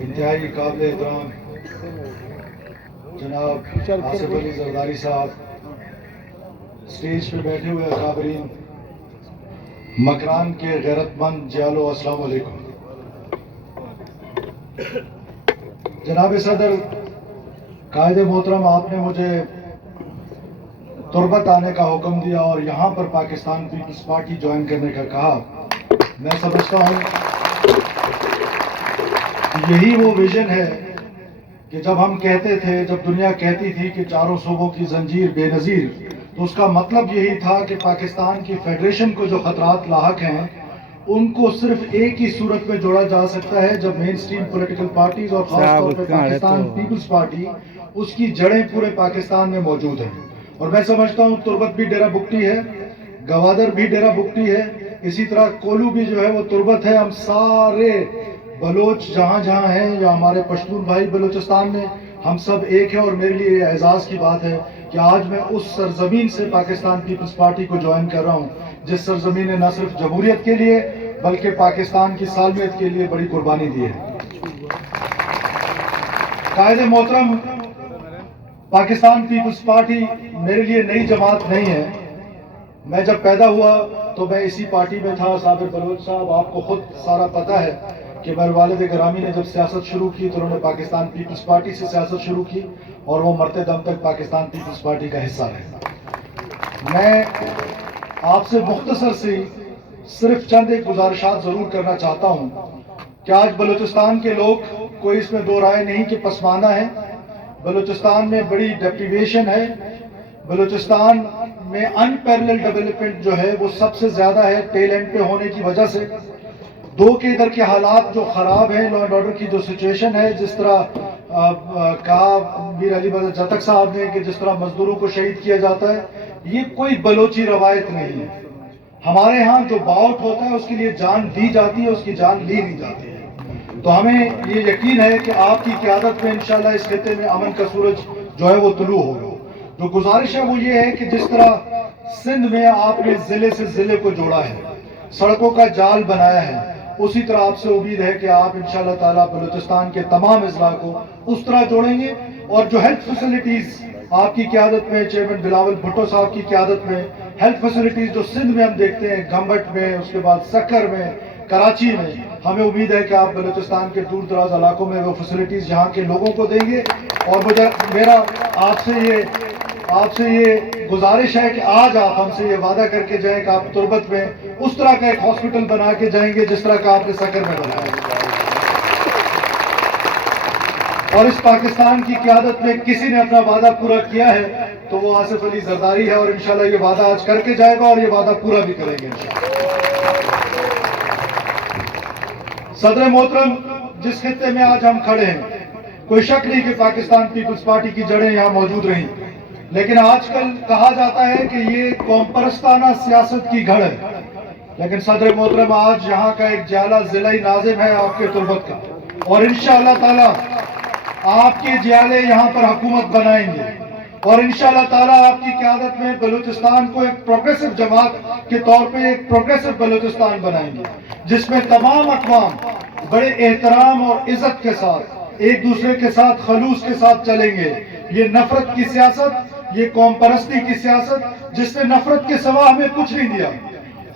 انتہائی قابل احترام جناب آصف علی زرداری صاحب، اسٹیج پہ بیٹھے ہوئے اکابرین، مکران کے غیرت مند جیالو، السلام علیکم۔ جناب صدر، قائد محترم، آپ نے مجھے تربت آنے کا حکم دیا اور یہاں پر پاکستان پیپلز پارٹی جوائن کرنے کا کہا۔ میں سمجھتا ہوں کہ یہی وہ ویژن ہے کہ جب ہم کہتے تھے، جب دنیا کہتی تھی کہ چاروں صوبوں کی زنجیر بے نظیر، تو اس کا مطلب یہی تھا کہ پاکستان کی فیڈریشن کو جو خطرات لاحق ہیں ان کو صرف ایک ہی صورت میں جوڑا جا سکتا ہے جب مین سٹریم پولیٹیکل پارٹیز اور خاص طور پہ پاکستان پیپلز پارٹی، اس کی جڑیں پورے پاکستان میں موجود ہیں۔ اور میں سمجھتا ہوں تربت بھی ڈیرہ بگٹی ہے، گوادر بھی ڈیرہ بگٹی ہے، اسی طرح کولو بھی جو ہے وہ تربت ہے۔ ہم سارے بلوچ جہاں جہاں ہیں یا ہمارے پشتون بھائی بلوچستان میں، ہم سب ایک ہیں۔ اور میرے لیے یہ اعزاز کی بات ہے کہ آج میں اس سرزمین سے پاکستان پیپلز پارٹی کو جوائن کر رہا ہوں جس سرزمین نے نہ صرف جمہوریت کے لیے بلکہ پاکستان کی سالمیت کے لیے بڑی قربانی دی ہے۔ قائد محترم، پاکستان پیپلز پارٹی میرے لیے نئی جماعت نہیں ہے۔ میں جب پیدا ہوا تو میں اسی پارٹی میں تھا۔ صابر بلوچ صاحب، آپ کو خود سارا پتہ ہے کہ میرے والد گرامی نے جب سیاست شروع کی تو انہوں نے پاکستان پیپلز پارٹی سے سیاست شروع کی اور وہ مرتے دم تک پاکستان پیپلز پارٹی کا حصہ رہے۔ میں آپ سے مختصر سی صرف چند ایک گزارشات ضرور کرنا چاہتا ہوں کہ آج بلوچستان کے لوگ، کوئی اس میں دو رائے نہیں کہ پسماندہ ہیں۔ بلوچستان میں بڑی ڈیپریویشن ہے، بلوچستان میں ان پیرلل ڈیولپمنٹ جو ہے وہ سب سے زیادہ ہے ٹیل اینڈ پہ ہونے کی وجہ سے۔ دو کے ادھر کے حالات جو خراب ہیں، لا اینڈ آرڈر کی جو سچویشن ہے، جس طرح کہا میر علی بدر جتک صاحب نے کہ جس طرح مزدوروں کو شہید کیا جاتا ہے، یہ کوئی بلوچی روایت نہیں ہے۔ ہمارے ہاں جو باؤٹ ہوتا ہے اس کے لیے جان دی جاتی ہے، اس کی جان لی نہیں جاتی ہے۔ تو ہمیں یہ یقین ہے کہ آپ کی قیادت میں انشاءاللہ اس خطے میں امن کا سورج جو ہے وہ طلوع ہوگا۔ جو گزارش ہے وہ یہ ہے کہ جس طرح سندھ میں آپ نے ضلع سے ضلع کو جوڑا ہے، سڑکوں کا جال بنایا ہے، اسی طرح آپ سے امید ہے کہ آپ انشاءاللہ تعالیٰ بلوچستان کے تمام اضلاع کو اس طرح جوڑیں گے۔ اور جو ہیلتھ فیسلٹیز آپ کی قیادت میں، چیئرمین بلاول بھٹو صاحب کی قیادت میں ہیلتھ فیسلٹیز جو سندھ میں ہم دیکھتے ہیں، گھمبٹ میں، اس کے بعد سکر میں، کراچی میں، ہمیں امید ہے کہ آپ بلوچستان کے دور دراز علاقوں میں وہ فیسلٹیز یہاں کے لوگوں کو دیں گے۔ اور میرا آپ سے یہ گزارش ہے کہ آج آپ ہم سے یہ وعدہ کر کے جائیں کہ آپ تربت میں اس طرح کا ایک ہاسپٹل بنا کے جائیں گے جس طرح کا آپ نے سکر میں بنایا۔ اور اس پاکستان کی قیادت میں کسی نے اپنا وعدہ پورا کیا ہے تو وہ آصف علی زرداری ہے، اور انشاءاللہ یہ وعدہ آج کر کے جائے گا اور یہ وعدہ پورا بھی کریں گے انشاءاللہ۔ صدر محترم، جس خطے میں آج ہم کھڑے ہیں، کوئی شک نہیں کہ پاکستان پیپلز پارٹی کی جڑیں یہاں موجود رہیں، لیکن آج کل کہا جاتا ہے کہ یہ قوم پرستانہ سیاست کی گھڑ ہے۔ لیکن صدر محترم، آج یہاں کا ایک جیالہ ضلعی ناظم ہے آپ کے تربت کا، اور انشاءاللہ تعالی آپ کے جیالے یہاں پر حکومت بنائیں گے، اور انشاءاللہ تعالی آپ کی قیادت میں بلوچستان کو ایک پروگریسو جماعت کے طور پہ ایک پروگریسو بلوچستان بنائیں گے، جس میں تمام اقوام بڑے احترام اور عزت کے ساتھ ایک دوسرے کے ساتھ خلوص کے ساتھ چلیں گے۔ یہ نفرت کی سیاست، یہ قوم پرستی کی سیاست جس نے نفرت کے سوا ہمیں کچھ نہیں دیا،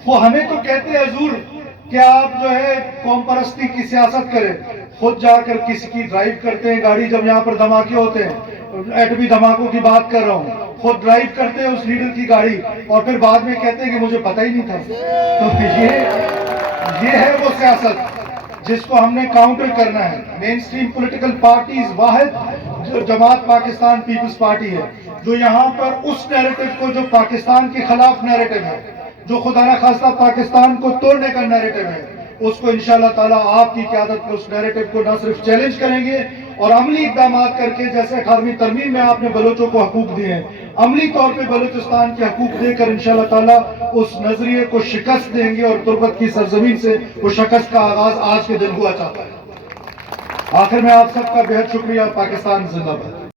وہ ہمیں تو کہتے ہیں حضور کہ آپ جو ہے قوم پرستی کی سیاست کریں، خود جا کر کسی کی ڈرائیو کرتے ہیں گاڑی، جب یہاں پر دھماکے ہوتے ہیں، ایٹمی دھماکوں کی بات کر رہا ہوں، خود ڈرائیو کرتے ہیں اس لیڈر کی گاڑی اور پھر بعد میں کہتے ہیں کہ مجھے پتہ ہی نہیں تھا۔ تو یہ ہے وہ سیاست جس کو ہم نے کاؤنٹر کرنا ہے۔ مین سٹریم پولیٹیکل پارٹیز واحد جو جماعت پاکستان پیپلز پارٹی ہے جو یہاں پر اس نیریٹو کو جو پاکستان کے خلاف نیریٹو ہے، جو خدا نخواستہ پاکستان کو توڑنے کا نیریٹو ہے، اس کو انشاءاللہ تعالیٰ آپ کی قیادت میں اس نیریٹو کو نہ صرف چیلنج کریں گے اور عملی اقدامات کر کے، جیسے 18ویں ترمیم میں آپ نے بلوچوں کو حقوق دیے ہیں، عملی طور پہ بلوچستان کے حقوق دے کر انشاءاللہ تعالیٰ اس نظریے کو شکست دیں گے، اور تربت کی سرزمین سے وہ شکست کا آغاز آج کے دن ہوا چاہتا ہے۔ آخر میں آپ سب کا بہت شکریہ۔ پاکستان زندہ باد۔